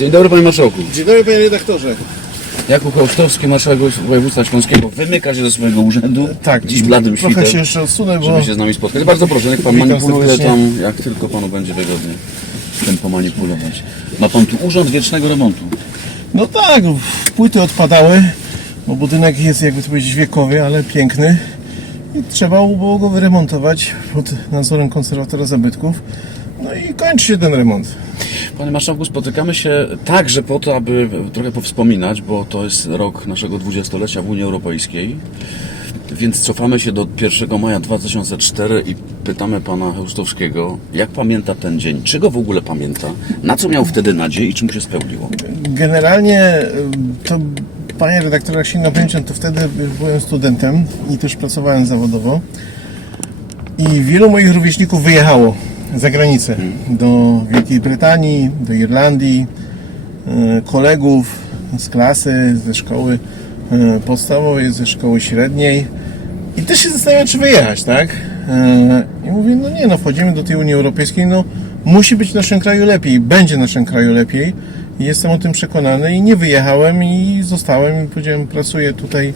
Dzień dobry panie marszałku. Dzień dobry panie redaktorze. Jakub Hołstowski, marszałek województwa śląskiego, wymyka się ze swojego urzędu. Tak, dziś bladym trochę świtem, się jeszcze odsunę, bo żeby się z nami spotkać. Bardzo proszę, niech pan Witam manipuluje serdecznie. tam, jak tylko panu będzie wygodnie tym pomanipulować. Ma pan tu urząd wiecznego remontu. no tak, płyty odpadały, bo budynek jest jakby to powiedzieć wiekowy, ale piękny i trzeba było go wyremontować pod nadzorem konserwatora zabytków. No i kończy się ten remont. Panie marszałku, spotykamy się także po to, aby trochę powspominać, bo to jest rok naszego dwudziestolecia w Unii Europejskiej. Więc cofamy się do 1 maja 2004 i pytamy pana Heustowskiego, jak pamięta ten dzień, czy go w ogóle pamięta, na co miał wtedy nadzieję i czy mu się spełniło. Generalnie y, to panie redaktorze, jak sięgam pamięcią, to wtedy byłem studentem i też pracowałem zawodowo. I wielu moich rówieśników wyjechało za granicę do Wielkiej Brytanii, do Irlandii, y, kolegów z klasy, ze szkoły y, podstawowej, ze szkoły średniej. I też się zastanawiam, czy wyjechać, tak? Y, I mówię, no nie, no wchodzimy do tej Unii Europejskiej, no musi być w naszym kraju lepiej, będzie w naszym kraju lepiej. Jestem o tym przekonany i nie wyjechałem i zostałem i powiedziałem, pracuję tutaj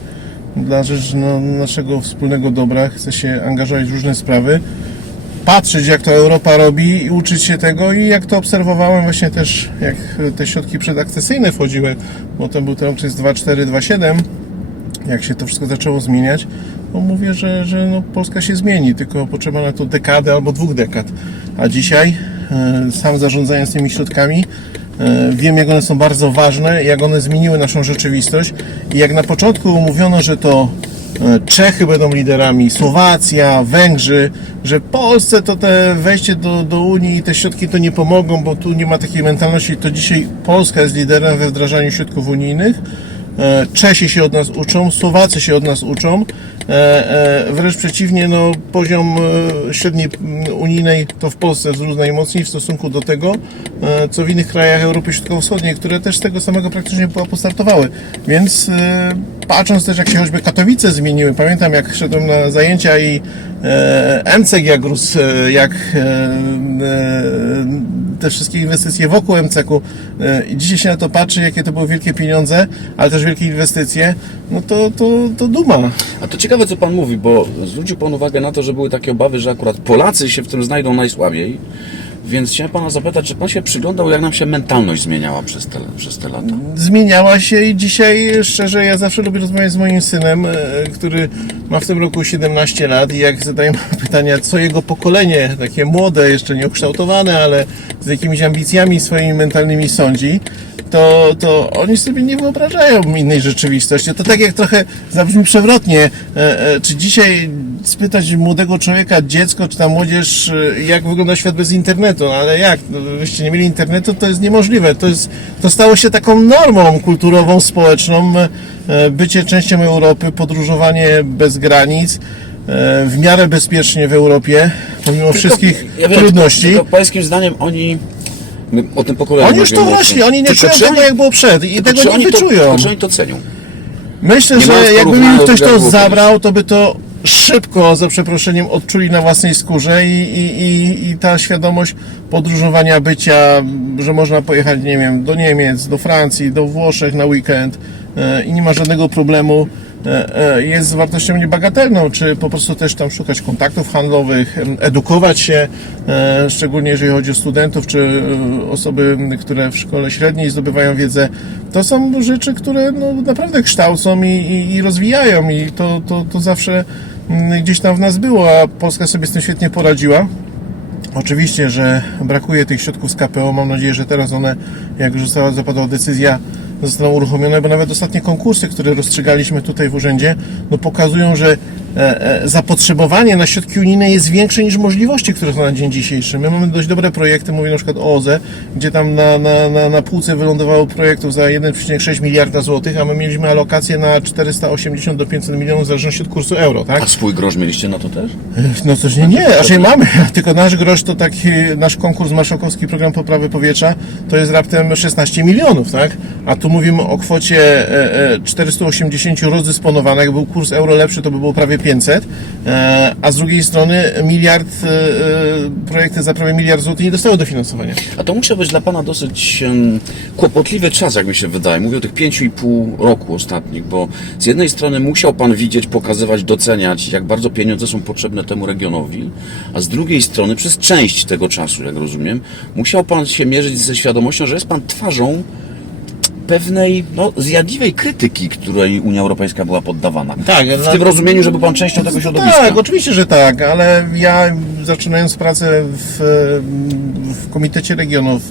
dla rzecz no, naszego wspólnego dobra, chcę się angażować w różne sprawy, patrzeć jak to Europa robi i uczyć się tego i jak to obserwowałem właśnie też, jak te środki przedakcesyjne wchodziły, bo to był ten okres 2.4, 2.7, jak się to wszystko zaczęło zmieniać, to mówię, że, że no, Polska się zmieni, tylko potrzeba na to dekady albo dwóch dekad. A dzisiaj, e, sam zarządzając tymi środkami, e, wiem, jak one są bardzo ważne, jak one zmieniły naszą rzeczywistość i jak na początku mówiono, że to Czechy będą liderami, Słowacja, Węgrzy, że Polsce to te wejście do, do Unii i te środki to nie pomogą, bo tu nie ma takiej mentalności, to dzisiaj Polska jest liderem we wdrażaniu środków unijnych. E, Czesi się od nas uczą, Słowacy się od nas uczą. E, e, Wręcz przeciwnie, no, poziom e, średniej mm, unijnej to w Polsce wzrósł najmocniej w stosunku do tego, co w innych krajach Europy Środkowo-Wschodniej, które też z tego samego praktycznie po- postartowały. Więc patrząc też, jak się choćby Katowice zmieniły, pamiętam jak szedłem na zajęcia i MCEG jak rósł, jak te wszystkie inwestycje wokół MCEK-u i dzisiaj się na to patrzy, jakie to były wielkie pieniądze, ale też wielkie inwestycje, no to, to, to duma. A to ciekawe, co pan mówi, bo zwrócił pan uwagę na to, że były takie obawy, że akurat Polacy się w tym znajdą najsłabiej. Więc chciałem pana zapytać, czy pan się przyglądał, jak nam się mentalność zmieniała przez te, przez te lata? zmieniała się i dzisiaj szczerze ja zawsze lubię rozmawiać z moim synem, e, który ma w tym roku 17 lat i jak zadaję mu pytania, co jego pokolenie, takie młode, jeszcze nieukształtowane, ale z jakimiś ambicjami swoimi mentalnymi sądzi, to, to oni sobie nie wyobrażają innej rzeczywistości. To tak jak trochę zabrzmi przewrotnie, e, e, czy dzisiaj spytać młodego człowieka, dziecko, czy tam młodzież, jak wygląda świat bez internetu, ale jak? No, wyście nie mieli internetu, to jest niemożliwe. To, jest, to stało się taką normą kulturową, społeczną, e, bycie częścią Europy, podróżowanie bez granic, e, w miarę bezpiecznie w Europie, pomimo wszystkich ja wiem, trudności. Tylko, tylko pańskim zdaniem oni my o tym pokoleniu Oni już to mocno. oni nie Tylko czują tego, jak było przed i tylko tego nie to- wyczują. tylko Czy oni to cenią? Myślę, Nie że jakby mi ktoś to zabrał, to by to szybko, za przeproszeniem, odczuli na własnej skórze i, i, i, i ta świadomość podróżowania, bycia, że można pojechać, nie wiem, do Niemiec, do Francji, do Włoszech na weekend e, i nie ma żadnego problemu, e, e, jest wartością niebagatelną, czy po prostu też tam szukać kontaktów handlowych, edukować się, szczególnie jeżeli chodzi o studentów, czy osoby, które w szkole średniej zdobywają wiedzę. To są rzeczy, które no, naprawdę kształcą i, i, i rozwijają i to, to, to zawsze gdzieś tam w nas było, a Polska sobie z tym świetnie poradziła. Oczywiście, że brakuje tych środków z KPO. Mam nadzieję, że teraz one, jak już została zapadła decyzja, zostaną uruchomione, bo nawet ostatnie konkursy, które rozstrzygaliśmy tutaj w urzędzie, no pokazują, że zapotrzebowanie na środki unijne jest większe niż możliwości, które są na dzień dzisiejszy. My mamy dość dobre projekty, mówię na przykład o OZE, gdzie tam na, na, na, na półce wylądowało projektów za 1,6 miliarda złotych, a my mieliśmy alokację na 480 do 500 milionów w zależności od kursu euro, tak? A swój grosz mieliście na to też? No coś nie, nie, aż nie mamy. Tylko nasz grosz to taki, nasz konkurs Marszałkowski Program Poprawy Powietrza to jest raptem 16 milionów, tak? A tu mówimy o kwocie e, e, 480 rozdysponowanych. Był kurs euro lepszy, to by było prawie 500, e, a z drugiej strony miliard, e, e, projekty za prawie miliard złotych nie dostały dofinansowania. A to musiał być dla Pana dosyć kłopotliwy czas, jak mi się wydaje. Mówię o tych pięciu i pół roku ostatnich, bo z jednej strony musiał Pan widzieć, pokazywać, doceniać, jak bardzo pieniądze są potrzebne temu regionowi, a z drugiej strony przez część tego czasu, jak rozumiem, musiał Pan się mierzyć ze świadomością, że jest Pan twarzą pewnej no, zjadliwej krytyki, której Unia Europejska była poddawana. Tak, w na- tym rozumieniu, że był Pan częścią tego środowiska. Tak, oczywiście, że tak, ale ja zaczynając pracę w, w Komitecie Regionów,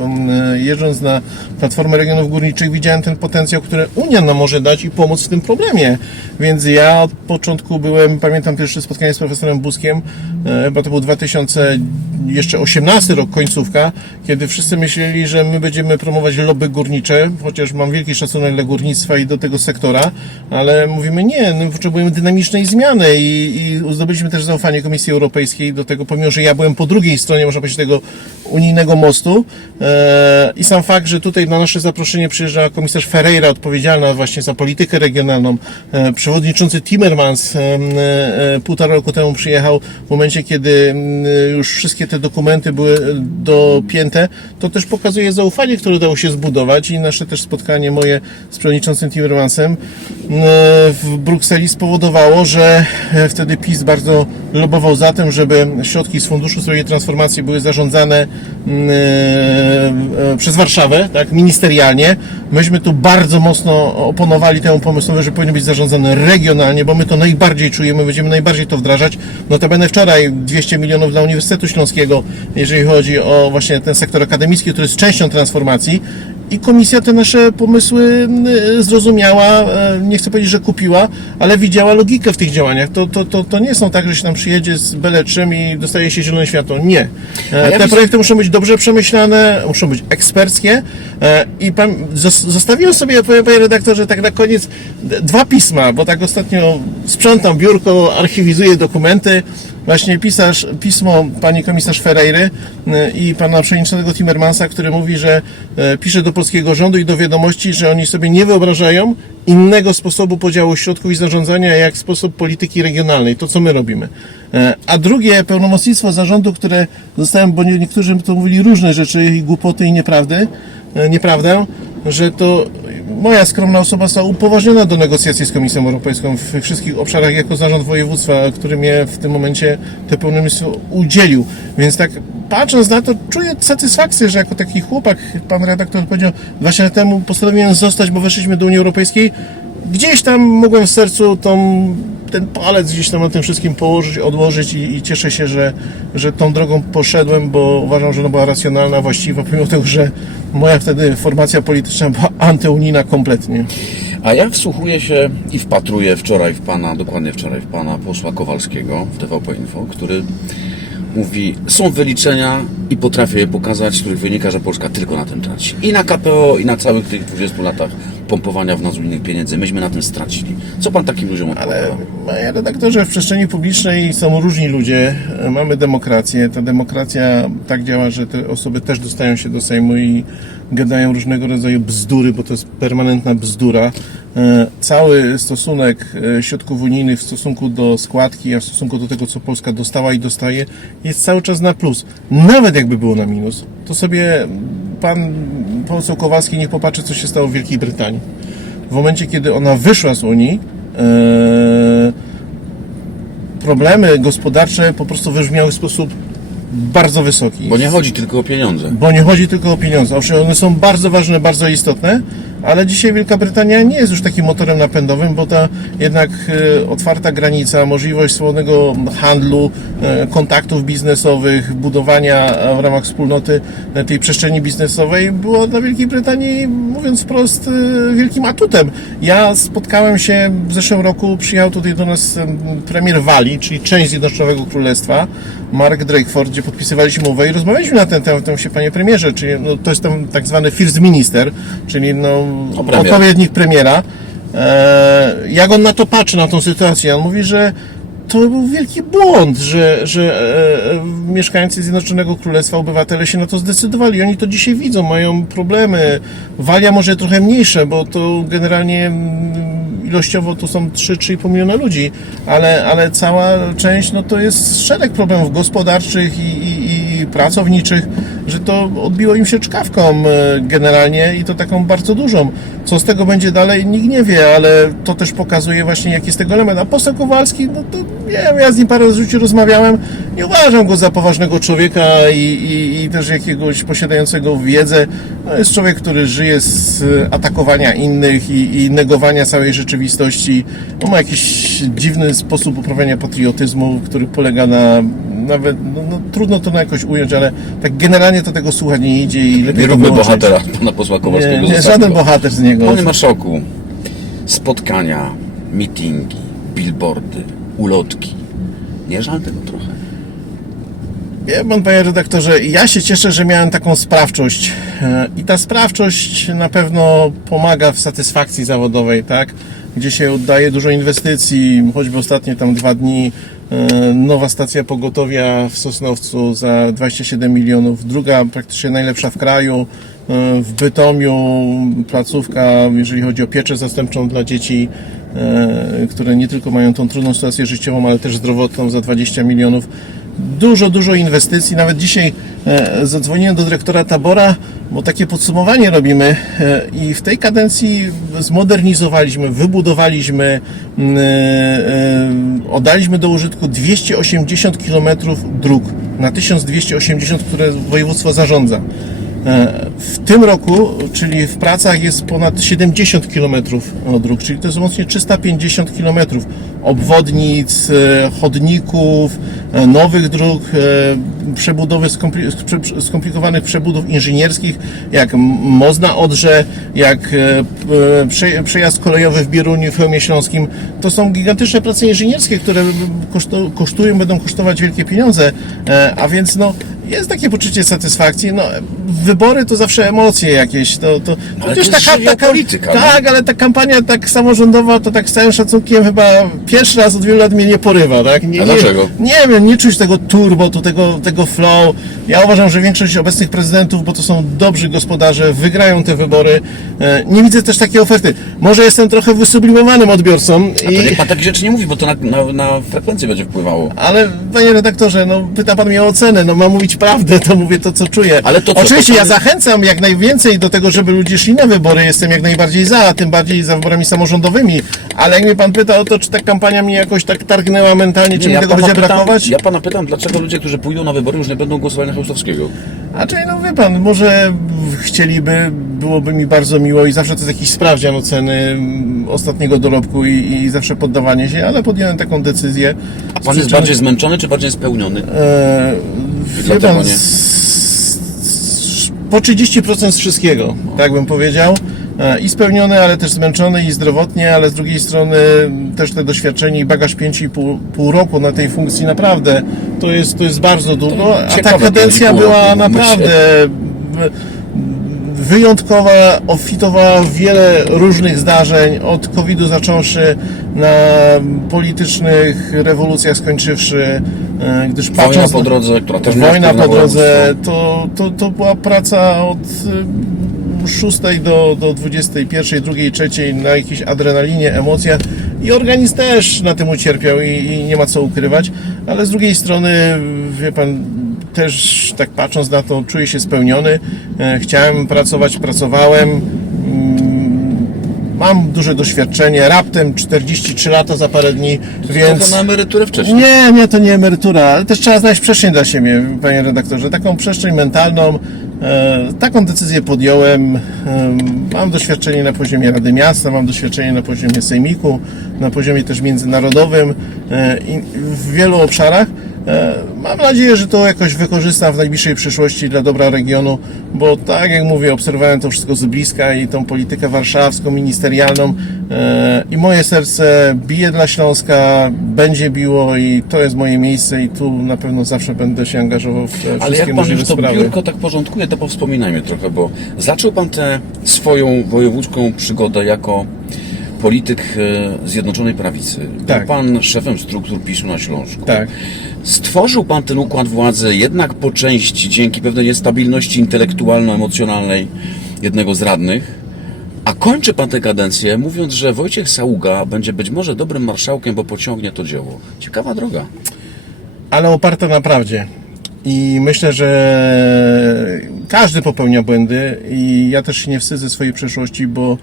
jeżdżąc na Platformę Regionów Górniczych, widziałem ten potencjał, który Unia nam może dać i pomóc w tym problemie. Więc ja od początku byłem, pamiętam pierwsze spotkanie z profesorem Buskiem, e, chyba to był 2000, jeszcze 18 rok, końcówka, kiedy wszyscy myśleli, że my będziemy promować lobby górnicze, chociaż mam wielki szacunek dla górnictwa i do tego sektora, ale mówimy nie, no, potrzebujemy dynamicznej zmiany i, i zdobyliśmy też zaufanie Komisji Europejskiej do tego, pomimo, że ja byłem po drugiej stronie, można powiedzieć, tego unijnego mostu. E, i sam fakt, że tutaj na nasze zaproszenie przyjeżdża komisarz Ferreira, odpowiedzialna właśnie za politykę regionalną, e, przewodniczący Timmermans e, e, półtora roku temu przyjechał w momencie, kiedy m, już wszystkie te dokumenty były e, dopięte, to też pokazuje zaufanie, które udało się zbudować i nasze też spotkanie moje z przewodniczącym Timmermansem e, w Brukseli spowodowało, że e, wtedy PiS bardzo lobował za tym, żeby środki z Funduszu Sprawiedliwej Transformacji były zarządzane e, przez Warszawę, tak, ministerialnie. Myśmy tu bardzo mocno oponowali temu pomysłowi, że powinno być zarządzane regionalnie, bo my to najbardziej czujemy, będziemy najbardziej to wdrażać. Notabene wczoraj 200 milionów dla Uniwersytetu Śląskiego, jeżeli chodzi o właśnie ten sektor akademicki, który jest częścią transformacji. I komisja te nasze pomysły y, zrozumiała, e, nie chcę powiedzieć, że kupiła, ale widziała logikę w tych działaniach. To, to, to, to nie są tak, że się tam przyjedzie z byle czym i dostaje się zielone światło. Nie. E, ja Te projekty muszą być dobrze przemyślane, muszą być eksperckie e, i pan, zos- zostawiłem sobie, powiem panie redaktorze, tak na koniec dwa pisma, bo tak ostatnio sprzątam biurko, archiwizuję dokumenty. Właśnie pisarz, pismo pani komisarz Ferreiry e, i pana przewodniczącego Timmermansa, który mówi, że e, pisze do polskiego rządu i do wiadomości, że oni sobie nie wyobrażają innego sposobu podziału środków i zarządzania jak sposób polityki regionalnej, to co my robimy. E, A drugie pełnomocnictwo zarządu, które zostałem, bo nie- niektórzy to mówili różne rzeczy i głupoty i nieprawdy, e, nieprawdę, że to moja skromna osoba została upoważniona do negocjacji z Komisją Europejską w wszystkich obszarach jako zarząd województwa, który mnie w tym momencie te pełnomocnictwo udzielił. Więc tak patrząc na to, czuję satysfakcję, że jako taki chłopak, pan redaktor powiedział, 20 lat temu postanowiłem zostać, bo weszliśmy do Unii Europejskiej. Gdzieś tam mogłem w sercu tą, ten palec gdzieś tam na tym wszystkim położyć, odłożyć i, i cieszę się, że, że tą drogą poszedłem, bo uważam, że ona była racjonalna, właściwa, pomimo tego, że moja wtedy formacja polityczna była antyunijna kompletnie. A ja wsłuchuję się i wpatruję wczoraj w pana, dokładnie wczoraj w pana posła Kowalskiego w TVP Info, który mówi, są wyliczenia i potrafię je pokazać, z których wynika, że Polska tylko na tym traci. I na KPO, i na całych tych 20 latach pompowania w nas unijnych pieniędzy. Myśmy na tym stracili. Co pan takim ludziom Ale panie redaktorze, w przestrzeni publicznej są różni ludzie, mamy demokrację. Ta demokracja tak działa, że te osoby też dostają się do Sejmu i gadają różnego rodzaju bzdury, bo to jest permanentna bzdura. E, Cały stosunek e, środków unijnych w stosunku do składki, a w stosunku do tego, co Polska dostała i dostaje, jest cały czas na plus. Nawet jakby było na minus, to sobie pan poseł Kowalski niech popatrzy, co się stało w Wielkiej Brytanii. W momencie, kiedy ona wyszła z Unii, e, problemy gospodarcze po prostu wybrzmiały w sposób bardzo wysoki. Bo nie chodzi tylko o pieniądze. Bo nie chodzi tylko o pieniądze. Owszem, one są bardzo ważne, bardzo istotne, ale dzisiaj Wielka Brytania nie jest już takim motorem napędowym, bo ta jednak e, otwarta granica, możliwość swobodnego handlu, e, kontaktów biznesowych, budowania e, w ramach wspólnoty tej przestrzeni biznesowej była dla Wielkiej Brytanii, mówiąc wprost, wielkim atutem. Ja spotkałem się w zeszłym roku, przyjechał tutaj do nas em, premier Walii, czyli część Zjednoczonego Królestwa, Mark Drakeford, gdzie podpisywaliśmy umowę i rozmawialiśmy na ten temat, tam się panie premierze, czyli no, to jest tam tak zwany first minister, czyli no, premier. odpowiednik premiera. E, jak on na to patrzy, na tą sytuację? On mówi, że to był wielki błąd, że, że e, mieszkańcy Zjednoczonego Królestwa, obywatele się na to zdecydowali. Oni to dzisiaj widzą, mają problemy. Walia może trochę mniejsze, bo to generalnie mm, ilościowo to są 3-3,5 miliona ludzi, ale, ale cała część no to jest szereg problemów gospodarczych i, i, i pracowniczych, że to odbiło im się czkawką e, generalnie i to taką bardzo dużą. Co z tego będzie dalej, nikt nie wie, ale to też pokazuje właśnie jaki jest tego element. A poseł Kowalski, no to nie wiem, ja z nim parę razy rozmawiałem, nie uważam go za poważnego człowieka i, i, i też jakiegoś posiadającego wiedzę. No jest człowiek, który żyje z atakowania innych i, i negowania całej rzeczywistości. No ma jakiś dziwny sposób uprawiania patriotyzmu, który polega na nawet, no, no, trudno to na jakoś ująć, ale tak generalnie to tego słuchać nie idzie i lepiej Nie róbmy bohatera pana posła Kowalskiego. Nie, nie, żaden bohater z niego. Panie marszałku, spotkania, meetingi, billboardy, ulotki. Nie żal tego trochę. Wie pan, panie redaktorze, ja się cieszę, że miałem taką sprawczość. E, I ta sprawczość na pewno pomaga w satysfakcji zawodowej, tak? Gdzie się oddaje dużo inwestycji, choćby ostatnie tam dwa dni. e, Nowa stacja pogotowia w Sosnowcu za 27 milionów, druga praktycznie najlepsza w kraju. E, W Bytomiu placówka, jeżeli chodzi o pieczę zastępczą dla dzieci, które nie tylko mają tą trudną sytuację życiową, ale też zdrowotną za 20 milionów dużo, dużo inwestycji. Nawet dzisiaj e, zadzwoniłem do dyrektora Tabora, bo takie podsumowanie robimy e, i w tej kadencji zmodernizowaliśmy, wybudowaliśmy, mm, e, e, oddaliśmy do użytku 280 km dróg na 1280, które województwo zarządza. E, W tym roku, czyli w pracach jest ponad 70 km dróg, czyli to jest łącznie 350 km obwodnic, e, chodników, nowych dróg, e, przebudowy skomplikowanych przebudów inżynierskich, jak most na Odrze, jak e, e, prze- przejazd kolejowy w Bieruniu, w Chełmie Śląskim. To są gigantyczne prace inżynierskie, które kosztu- kosztują, będą kosztować wielkie pieniądze, e, a więc no, jest takie poczucie satysfakcji. No, wybory to zawsze emocje jakieś. To, to, Ale to jest żywioł polityka, no. Tak, ale ta kampania tak samorządowa, to tak z całym szacunkiem chyba pierwszy raz od wielu lat mnie nie porywa. Tak? Nie, A nie, dlaczego? Nie wiem, nie czuć tego turbo, tu, tego, tego flow. Ja uważam, że większość obecnych prezydentów, bo to są dobrzy gospodarze, wygrają te wybory. E, Nie widzę też takiej oferty. Może jestem trochę wysublimowanym odbiorcą. A to I... niech pan takie rzeczy nie mówi, bo to na, na, na frekwencję będzie wpływało. Ale panie redaktorze, no pyta pan mnie o ocenę, no mam mówić prawdę, to mówię to, co czuję. Ale to co, Oczywiście to ja zachęcam jak najwięcej do tego, żeby ludzie szli na wybory, jestem jak najbardziej za, tym bardziej za wyborami samorządowymi. Ale jak mnie pan pyta o to, czy ta kampania mnie jakoś tak targnęła mentalnie, czy mi tego będzie brakować? Ja pana pytam, dlaczego ludzie, którzy pójdą na wybory, już nie będą głosowali na Chełstowskiego? A czyli no wie pan, może chcieliby, byłoby mi bardzo miło i zawsze to jest jakiś sprawdzian oceny mm, ostatniego dorobku i, i zawsze poddawanie się, ale podjąłem taką decyzję. A pan jest bardziej zmęczony, czy bardziej spełniony? E, wie dlatego pan, nie. po 30% z wszystkiego, tak bym powiedział. E, I spełniony, ale też zmęczony i zdrowotnie, ale z drugiej strony też te doświadczenie i bagaż 5,5 pół roku na tej funkcji naprawdę to jest, to jest bardzo długo, a ta kadencja 5,5 była naprawdę wyjątkowa, obfitowała w wiele różnych zdarzeń, od COVID-u zacząwszy na politycznych rewolucjach skończywszy, e, gdyż Wojna patrząc po drodze, która też Wojna po drodze, województwo. to, to, to była praca od 6 do, do 21, 2, 3 na jakiejś adrenalinie, emocjach i organizm też na tym ucierpiał i, i nie ma co ukrywać, ale z drugiej strony, wie pan, też tak patrząc na to, czuję się spełniony. E, Chciałem pracować, pracowałem. Mm, Mam duże doświadczenie, raptem 43 lata za parę dni, więc... Więc... na emeryturę wcześniej. Nie, nie, to nie emerytura, ale też trzeba znaleźć przestrzeń dla siebie, panie redaktorze. Taką przestrzeń mentalną, taką decyzję podjąłem. E, mam doświadczenie na poziomie Rady Miasta, mam doświadczenie na poziomie Sejmiku, na poziomie też międzynarodowym e, w wielu obszarach. E, mam nadzieję, że to jakoś wykorzystam w najbliższej przyszłości dla dobra regionu, bo tak jak mówię, obserwowałem to wszystko z bliska i tą politykę warszawską, ministerialną e, i moje serce bije dla Śląska, będzie biło i to jest moje miejsce i tu na pewno zawsze będę się angażował w te Ale wszystkie jak pan już to sprawy. biurko tak porządkuje, to powspominajmy trochę, bo zaczął pan tę swoją wojewódzką przygodę jako polityk e, Zjednoczonej Prawicy. Był Tak. pan szefem struktur PiSu na Śląsku. Tak. Stworzył pan ten układ władzy jednak po części dzięki pewnej niestabilności intelektualno-emocjonalnej jednego z radnych, A kończy pan tę kadencję mówiąc, że Wojciech Saługa będzie być może dobrym marszałkiem, bo pociągnie to dzieło. Ciekawa droga. ale oparta na prawdzie. I myślę, że każdy popełnia błędy i ja też się nie wstydzę swojej przeszłości, bo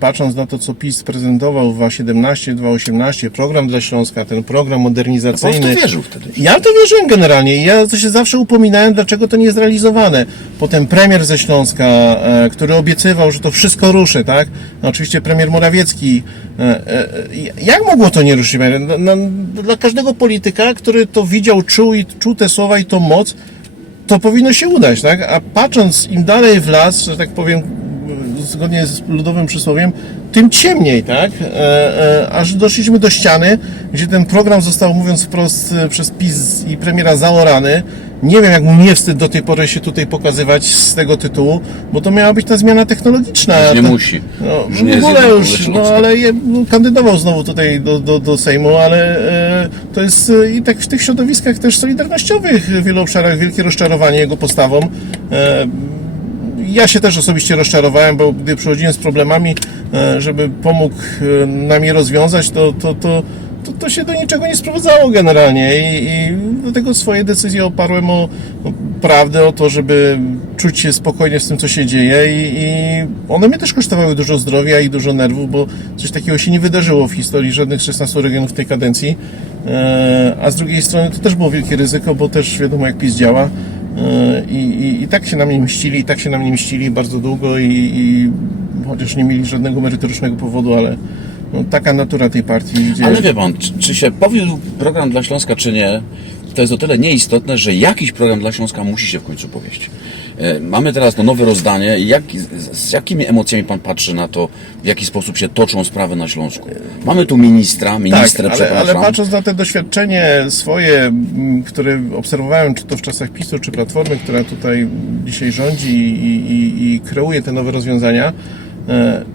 patrząc na to, co PiS prezentował w 2017, 2018, program dla Śląska, ten program modernizacyjny. to wierzył wtedy. Ja to wierzyłem generalnie i ja to się zawsze upominałem, dlaczego to nie jest realizowane. Potem premier ze Śląska, e, który obiecywał, że to wszystko ruszy, tak? No, oczywiście premier Morawiecki. E, e, e, jak mogło to nie ruszyć? No, no, dla każdego polityka, który to widział, czuł i czuł te słowa i tą moc, to powinno się udać, tak? A patrząc im dalej w las, że tak powiem, zgodnie z ludowym przysłowiem, tym ciemniej, tak? E, e, aż doszliśmy do ściany, gdzie ten program został, mówiąc wprost, e, przez PiS i premiera zaorany. Nie wiem, jak mu nie wstyd do tej pory się tutaj pokazywać z tego tytułu, bo to miała być ta zmiana technologiczna. Nie To- musi. no, Już nie w ogóle już, no ale je, no, kandydował znowu tutaj do, do, do Sejmu, ale e, to jest e, i tak w tych środowiskach też solidarnościowych w wielu obszarach wielkie rozczarowanie jego postawą. E, ja się też osobiście rozczarowałem, bo gdy przychodziłem z problemami, e, żeby pomógł e, nam je rozwiązać, to, to, to, to, to się do niczego nie sprowadzało generalnie i, i dlatego swoje decyzje oparłem o, o prawdę, o to, żeby czuć się spokojnie z tym, co się dzieje i, i one mnie też kosztowały dużo zdrowia i dużo nerwów, bo coś takiego się nie wydarzyło w historii żadnych z 16 regionów tej kadencji, E, a z drugiej strony to też było wielkie ryzyko, bo też wiadomo jak PiS działa, i, i, I tak się na mnie mścili, i tak się na mnie mścili bardzo długo i, i chociaż nie mieli żadnego merytorycznego powodu, ale no, taka natura tej partii idzie. Ale wie pan, czy, czy się powiódł program dla Śląska, czy nie, to jest o tyle nieistotne, że jakiś program dla Śląska musi się w końcu powieść. E, Mamy teraz to nowe rozdanie. Jak, z, jakimi emocjami pan patrzy na to, w jaki sposób się toczą sprawy na Śląsku? Mamy tu ministra, tak, ministrę, ale, ale przepraszam. patrząc na te doświadczenie swoje, m, które obserwowałem, czy to w czasach PiSu, czy Platformy, która tutaj dzisiaj rządzi i, i, i kreuje te nowe rozwiązania,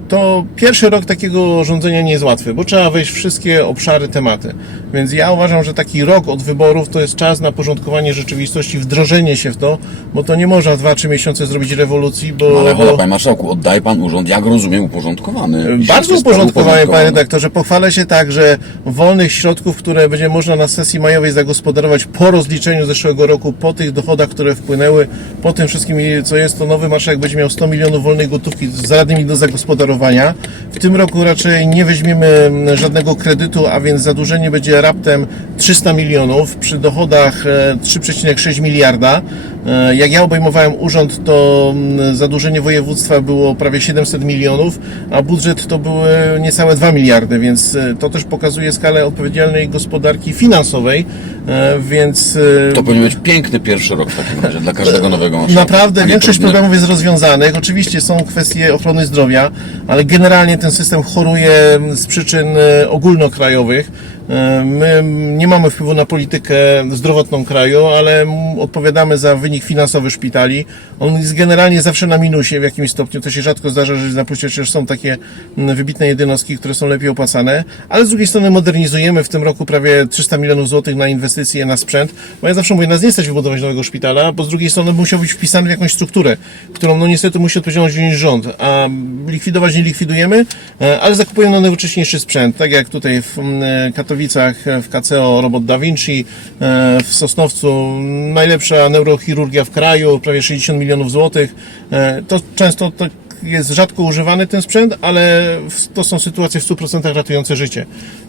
to pierwszy rok takiego rządzenia nie jest łatwy, bo trzeba wejść w wszystkie obszary, tematy. Więc ja uważam, że taki rok od wyborów to jest czas na porządkowanie rzeczywistości, wdrożenie się w to, bo to nie można w 2-3 miesiące zrobić rewolucji, bo... Ale bo... panie marszałku, oddaje pan urząd, jak rozumiem, uporządkowany. Dzisiaj Bardzo jest uporządkowałem, panie uporządkowany. redaktorze. Pochwalę się tak, że wolnych środków, które będzie można na sesji majowej zagospodarować po rozliczeniu zeszłego roku, po tych dochodach, które wpłynęły, po tym wszystkim, co jest, to nowy marszałek będzie miał 100 milionów wolnej gotówki z radnymi do zagospodarowania. W tym roku raczej nie weźmiemy mm, żadnego kredytu, a więc zadłużenie będzie raptem 300 milionów przy dochodach e, 3,6 miliarda. E, Jak ja obejmowałem urząd, to mm, zadłużenie województwa było prawie 700 milionów, a budżet to były niecałe 2 miliardy, więc e, to też pokazuje skalę odpowiedzialnej gospodarki finansowej, e, więc To powinien być piękny pierwszy rok w takim razie dla każdego nowego marszałka. Naprawdę większość trudny. problemów jest rozwiązanych. Oczywiście są kwestie ochrony zdrowia, ale generalnie ten system choruje z przyczyn ogólnokrajowych. E, My nie mamy wpływu na politykę zdrowotną kraju, ale odpowiadamy za wynik finansowy szpitali. On jest generalnie zawsze na minusie w jakimś stopniu. To się rzadko zdarza, że na plusie, przecież są takie wybitne jednostki, które są lepiej opłacane, ale z drugiej strony modernizujemy w tym roku prawie 300 milionów złotych na inwestycje, na sprzęt, bo ja zawsze mówię, nas nie stać wybudować nowego szpitala, bo z drugiej strony musiał być wpisany w jakąś strukturę, którą no niestety musi odpowiedzialność wziąć rząd, a likwidować nie likwidujemy, e, ale zakupujemy najnowocześniejszy sprzęt, tak jak tutaj w mm, Katowicach, e, w KCO robot Da Vinci, e, w Sosnowcu najlepsza neurochirurgia w kraju, prawie 60 milionów złotych, E, to często to jest rzadko używany ten sprzęt, ale to są sytuacje w 100% ratujące życie.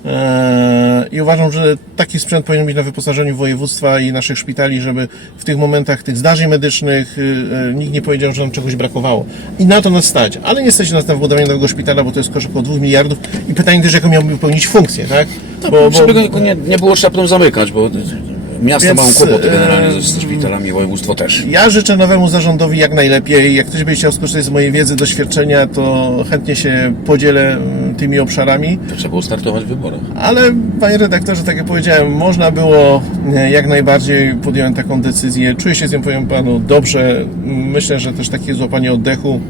Eee, I uważam, że taki sprzęt powinien być na wyposażeniu województwa i naszych szpitali, żeby w tych momentach tych zdarzeń medycznych y, y, nikt nie powiedział, że nam czegoś brakowało. I na to nas stać. Ale nie stać nas na wybudowanie nowego szpitala, bo to jest koszt około 2 miliardów. I pytanie też, jaką miałby pełnić funkcję, tak? Bo, żeby go nie, nie było trzeba potem zamykać, bo miasta Więc, mają kłopoty e, generalnie ze, ze szpitalami, województwo też. Ja życzę nowemu zarządowi jak najlepiej. Jak ktoś by chciał skorzystać z mojej wiedzy, doświadczenia, to chętnie się podzielę mm, tymi obszarami. To trzeba było startować w wyborach. Ale panie redaktorze, tak jak powiedziałem, można było e, jak najbardziej podjąć taką decyzję. Czuję się z nią, powiem panu, dobrze. Myślę, że też takie złapanie oddechu.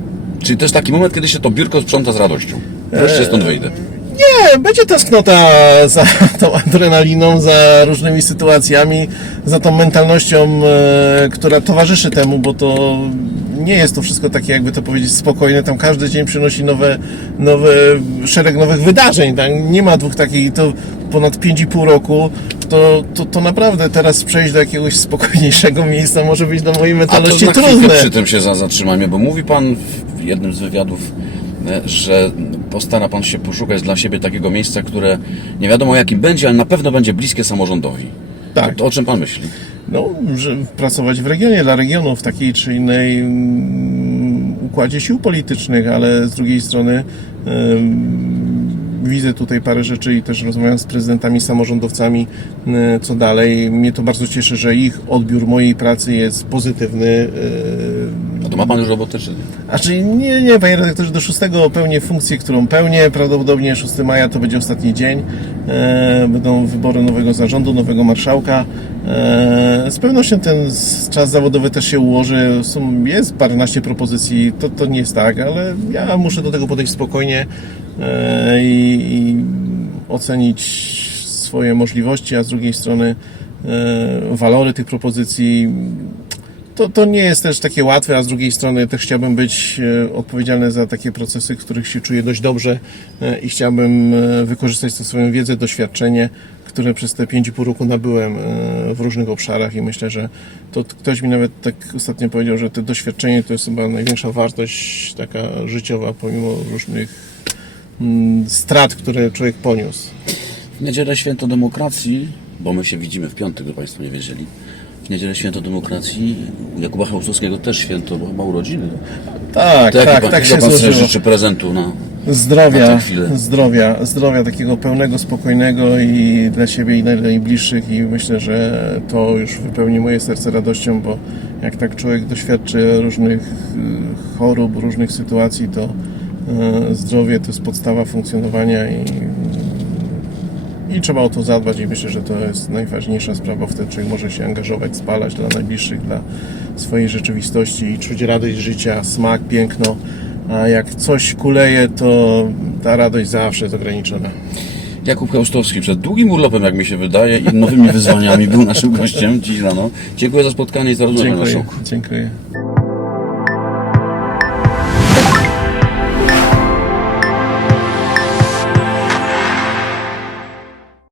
Czyli to jest taki moment, kiedy się to biurko sprząta z radością. Wreszcie stąd wyjdę. Nie, będzie tęsknota za tą adrenaliną, za różnymi sytuacjami, za tą mentalnością, e, która towarzyszy temu, bo to nie jest to wszystko takie, jakby to powiedzieć, spokojne. Tam każdy dzień przynosi nowe, nowe szereg nowych wydarzeń. Tak? Nie ma dwóch takich, to ponad 5,5 roku. To, to, to naprawdę teraz przejść do jakiegoś spokojniejszego miejsca może być dla mojej A to mentalności na chwilkę trudne. przy tym się za- bo mówi Pan w jednym z wywiadów, że postara Pan się poszukać dla siebie takiego miejsca, które nie wiadomo jakim będzie, ale na pewno będzie bliskie samorządowi. Tak. To o czym Pan myśli? no, że pracować w regionie, dla regionu, w takiej czy innej mm, układzie sił politycznych, ale z drugiej strony widzę tutaj parę rzeczy i też rozmawiam z prezydentami, samorządowcami, e, co dalej. Mnie to bardzo cieszy, że ich odbiór mojej pracy jest pozytywny. To ma Pan już robotę, czy nie? Znaczy nie, nie, panie redaktorze, do 6 pełnię funkcję, którą pełnię. Prawdopodobnie 6 maja to będzie ostatni dzień. E, będą wybory nowego zarządu, nowego marszałka. E, z pewnością ten czas zawodowy też się ułoży. Są, jest paręnaście propozycji, to, to nie jest tak, ale ja muszę do tego podejść spokojnie e, i, i ocenić swoje możliwości, a z drugiej strony e, walory tych propozycji to, to nie jest też takie łatwe, a z drugiej strony też chciałbym być e, odpowiedzialny za takie procesy, w których się czuję dość dobrze e, i chciałbym e, wykorzystać tę swoją wiedzę, doświadczenie, które przez te 5,5 roku nabyłem w różnych obszarach i myślę, że to ktoś mi nawet tak ostatnio powiedział, że to doświadczenie to jest chyba największa wartość taka życiowa, pomimo różnych mm, strat, które człowiek poniósł. W niedzielę święto demokracji, bo my się widzimy w piątek, by Państwo nie wiedzieli. Niedzielę święto demokracji, Jakuba Chełstowskiego też święto, bo chyba urodziny. Tak, tak, tak jakiego się pan złożyło. życzy prezentu na... Na Zdrowia, chwilę. zdrowia, zdrowia takiego pełnego, spokojnego i dla siebie i dla najbliższych i myślę, że to już wypełni moje serce radością, bo jak tak człowiek doświadczy różnych y, chorób, różnych sytuacji, to y, zdrowie to jest podstawa funkcjonowania i, i trzeba o to zadbać i myślę, że to jest najważniejsza sprawa, wtedy człowiek może się angażować, spalać dla najbliższych, dla swojej rzeczywistości i czuć radość życia, smak, piękno, a jak coś kuleje, to ta radość zawsze jest ograniczona. Jakub Chełstowski przed długim urlopem, jak mi się wydaje, i nowymi wyzwaniami był naszym gościem dziś rano. Dziękuję za spotkanie i za rozmowę Dziękuję. Dziękuję.